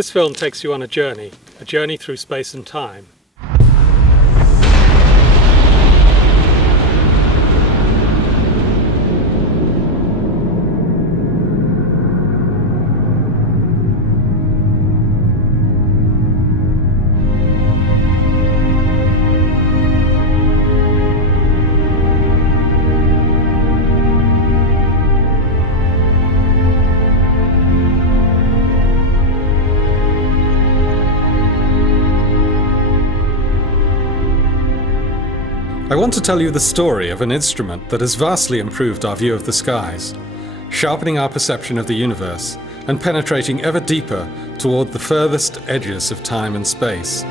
This film takes you on a journey through space and time. I want to tell you the story of an instrument that has vastly improved our view of the skies, sharpening our perception of the universe and penetrating ever deeper toward the furthest edges of time and space.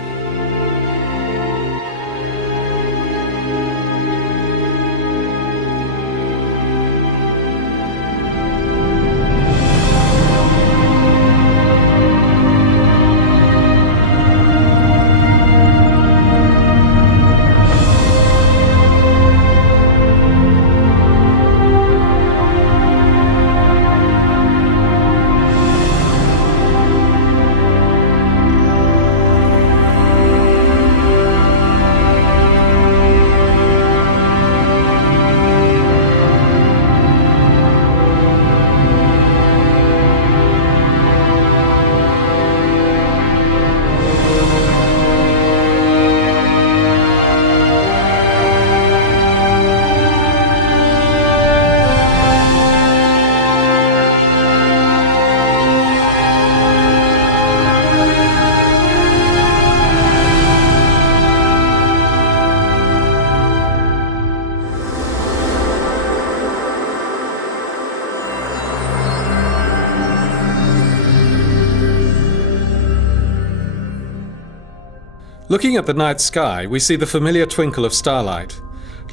Looking at the night sky, we see the familiar twinkle of starlight,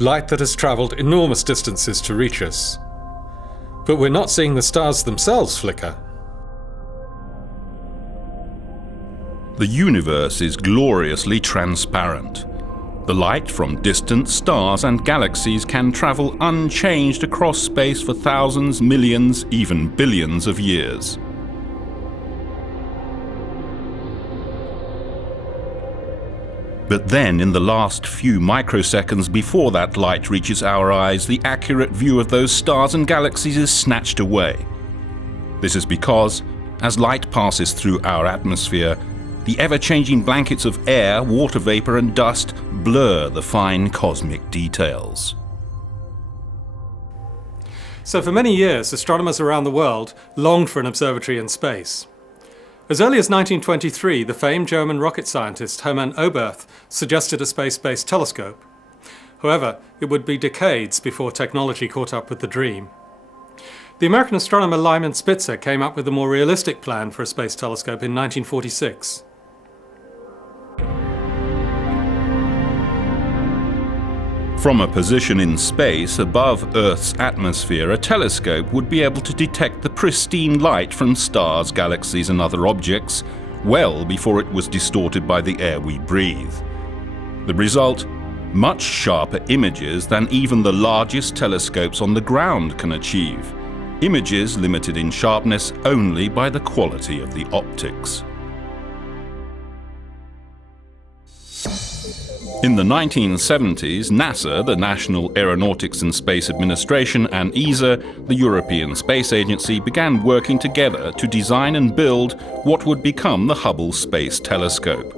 light that has travelled enormous distances to reach us. But we're not seeing the stars themselves flicker. The universe is gloriously transparent. The light from distant stars and galaxies can travel unchanged across space for thousands, millions, even billions of years. But then, in the last few microseconds before that light reaches our eyes, the accurate view of those stars and galaxies is snatched away. This is because, as light passes through our atmosphere, the ever-changing blankets of air, water vapor and dust blur the fine cosmic details. So for many years, astronomers around the world longed for an observatory in space. As early as 1923, the famed German rocket scientist Hermann Oberth suggested a space-based telescope. However, it would be decades before technology caught up with the dream. The American astronomer Lyman Spitzer came up with a more realistic plan for a space telescope in 1946. From a position in space above Earth's atmosphere, a telescope would be able to detect the pristine light from stars, galaxies and other objects well before it was distorted by the air we breathe. The result? Much sharper images than even the largest telescopes on the ground can achieve. Images limited in sharpness only by the quality of the optics. In the 1970s, NASA, the National Aeronautics and Space Administration, and ESA, the European Space Agency, began working together to design and build what would become the Hubble Space Telescope.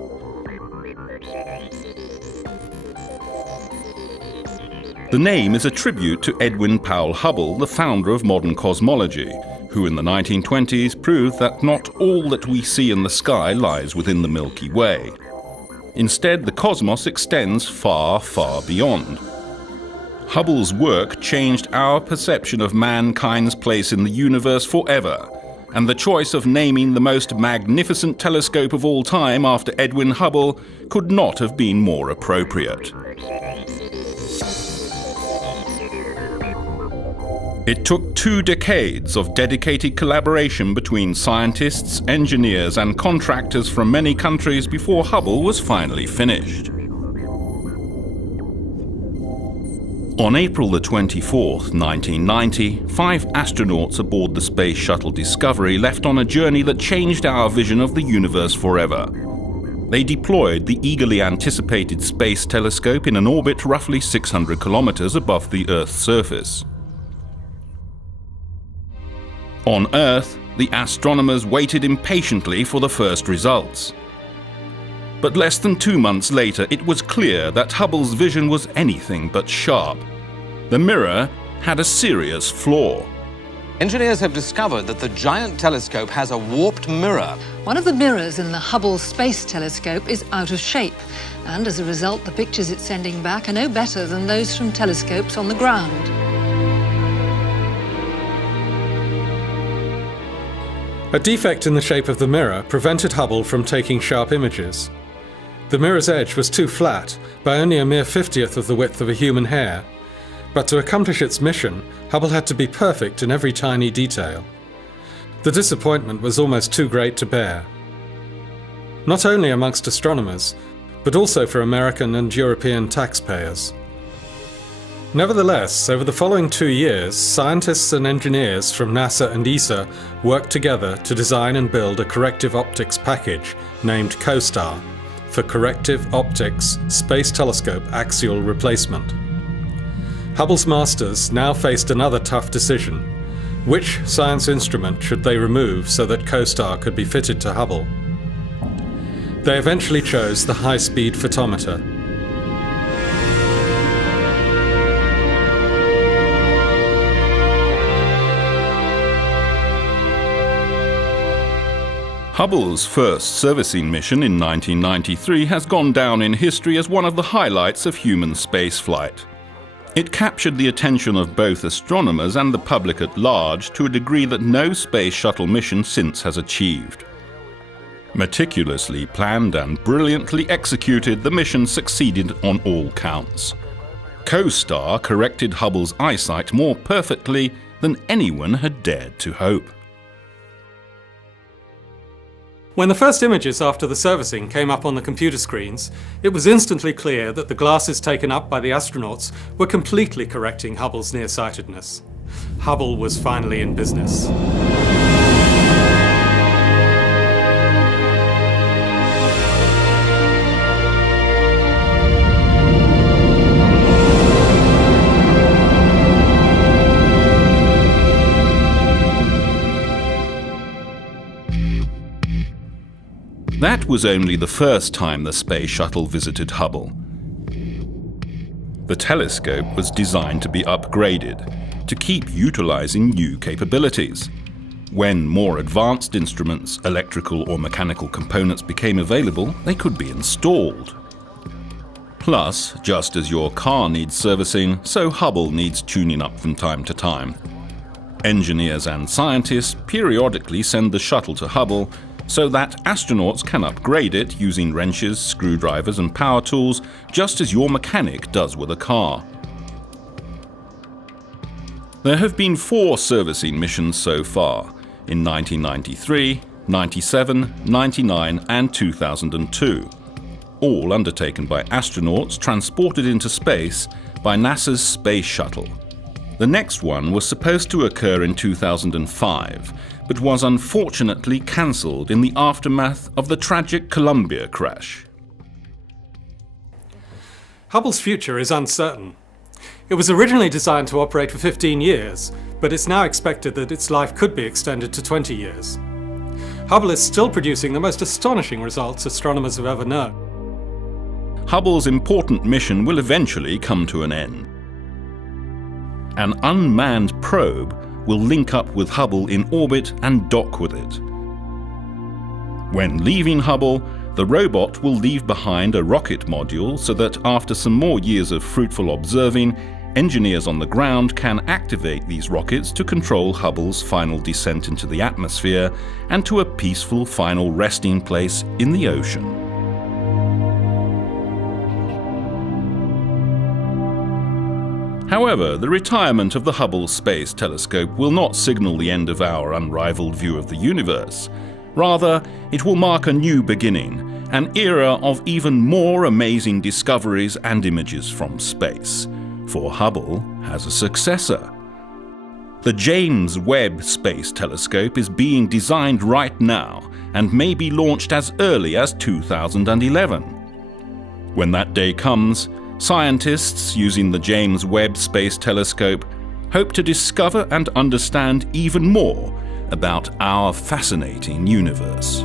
The name is a tribute to Edwin Powell Hubble, the founder of modern cosmology, who in the 1920s proved that not all that we see in the sky lies within the Milky Way. Instead, the cosmos extends far, far beyond. Hubble's work changed our perception of mankind's place in the universe forever, and the choice of naming the most magnificent telescope of all time after Edwin Hubble could not have been more appropriate. It took 2 decades of dedicated collaboration between scientists, engineers and contractors from many countries before Hubble was finally finished. On April the 24th, 1990, 5 astronauts aboard the Space Shuttle Discovery left on a journey that changed our vision of the universe forever. They deployed the eagerly anticipated Space Telescope in an orbit roughly 600 kilometers above the Earth's surface. On Earth, the astronomers waited impatiently for the first results. But less than 2 months later, it was clear that Hubble's vision was anything but sharp. The mirror had a serious flaw. Engineers have discovered that the giant telescope has a warped mirror. One of the mirrors in the Hubble Space Telescope is out of shape, and as a result, the pictures it's sending back are no better than those from telescopes on the ground. A defect in the shape of the mirror prevented Hubble from taking sharp images. The mirror's edge was too flat, by only a mere 50th of the width of a human hair. But to accomplish its mission, Hubble had to be perfect in every tiny detail. The disappointment was almost too great to bear. Not only amongst astronomers, but also for American and European taxpayers. Nevertheless, over the following 2 years, scientists and engineers from NASA and ESA worked together to design and build a corrective optics package named COSTAR, for Corrective Optics Space Telescope Axial Replacement. Hubble's masters now faced another tough decision. Which science instrument should they remove so that COSTAR could be fitted to Hubble? They eventually chose the high-speed photometer. Hubble's first servicing mission in 1993 has gone down in history as one of the highlights of human spaceflight. It captured the attention of both astronomers and the public at large to a degree that no space shuttle mission since has achieved. Meticulously planned and brilliantly executed, the mission succeeded on all counts. COSTAR corrected Hubble's eyesight more perfectly than anyone had dared to hope. When the first images after the servicing came up on the computer screens, it was instantly clear that the glasses taken up by the astronauts were completely correcting Hubble's nearsightedness. Hubble was finally in business. That was only the first time the space shuttle visited Hubble. The telescope was designed to be upgraded, to keep utilizing new capabilities. When more advanced instruments, electrical or mechanical components became available, they could be installed. Plus, just as your car needs servicing, so Hubble needs tuning up from time to time. Engineers and scientists periodically send the shuttle to Hubble so that astronauts can upgrade it using wrenches, screwdrivers and power tools, just as your mechanic does with a car. There have been 4 servicing missions so far, in 1993, 97, 99 and 2002, all undertaken by astronauts transported into space by NASA's Space Shuttle. The next one was supposed to occur in 2005, but was unfortunately cancelled in the aftermath of the tragic Columbia crash. Hubble's future is uncertain. It was originally designed to operate for 15 years, but it's now expected that its life could be extended to 20 years. Hubble is still producing the most astonishing results astronomers have ever known. Hubble's important mission will eventually come to an end. An unmanned probe will link up with Hubble in orbit and dock with it. When leaving Hubble, the robot will leave behind a rocket module so that after some more years of fruitful observing, engineers on the ground can activate these rockets to control Hubble's final descent into the atmosphere and to a peaceful final resting place in the ocean. However, the retirement of the Hubble Space Telescope will not signal the end of our unrivaled view of the universe. Rather, it will mark a new beginning, an era of even more amazing discoveries and images from space. for Hubble has a successor. The James Webb Space Telescope is being designed right now and may be launched as early as 2011. When that day comes, scientists using the James Webb Space Telescope hope to discover and understand even more about our fascinating universe.